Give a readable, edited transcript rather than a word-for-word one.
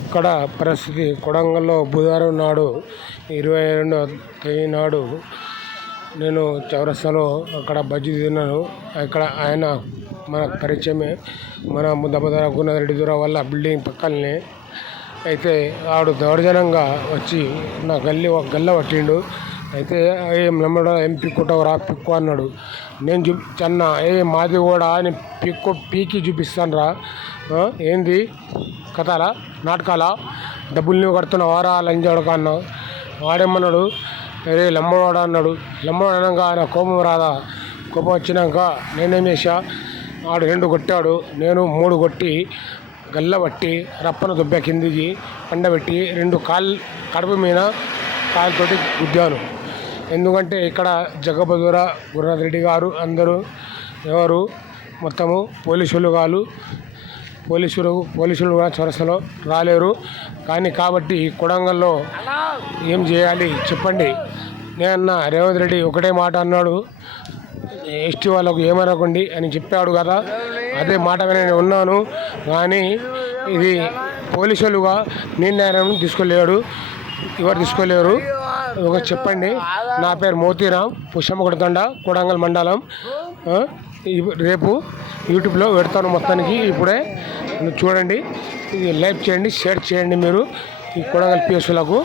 ఇక్కడ పరిస్థితి కొడంగల్లో బుధవారం నాడు 22వ తేదీ నాడు నేను చౌరస్తాలో అక్కడ బజ్జీ తిన్నాను. అక్కడ ఆయన మన పరిచయమే, మన ముద్దబదర గుణరెడ్డి దూర వల్ల బిల్డింగ్ పక్కనే. అయితే ఆడు దౌర్జన్యంగా వచ్చి నా గల్ల పట్టిండు. అయితే ఏం నమ్మడ ఏం పిక్కుంటావు రా పిక్కు అన్నాడు. నేను చూపించన్న మాది కూడా నేను పీకి చూపిస్తాను రా. ఏంది కథలా నాటకాలా, డబ్బులు నువ్వు కడుతున్నావు వారా లంజాడుక అన్నావు. వాడేమన్నాడు, లంబవాడ అన్నాడు. లంబవాడ అనగా ఆయన కోపం రాదా? కోపం వచ్చినాక నేనేం చేసా, ఆడు 2 కొట్టాడు, నేను 3 కొట్టి గల్ల పట్టి రప్పన దుబ్బ కిందికి పండబెట్టి 2 కడుపు మీద కాలుతోటి గుద్దాను. ఎందుకంటే ఇక్కడ జగబదుర గురునాథ్ రెడ్డి గారు అందరూ ఎవరు మొత్తము పోలీసులు కూడా చొరసలో రాలేరు. కానీ కాబట్టి కొడంగల్లో ఏం చేయాలి చెప్పండి. నేనన్నా రేవంత్ రెడ్డి ఒకటే మాట అన్నాడు, ఎస్టీ వాళ్ళకు ఏమనకండి అని చెప్పాడు కదా, అదే మాట నేను ఉన్నాను. కానీ ఇది పోలీసులుగా నిర్ణయం తీసుకోలేడు, ఎవరు తీసుకోలేరు. ఒక చెప్పండి. నా పేరు మోతీరాం, పుష్పమకొడతండ, కొడంగల్ మండలం. రేపు యూట్యూబ్లో పెడతాను మొత్తానికి. ఇప్పుడే చూడండి, లైక్ చేయండి, షేర్ చేయండి మీరు ఈ కొడంగల్ పిఎస్లకు.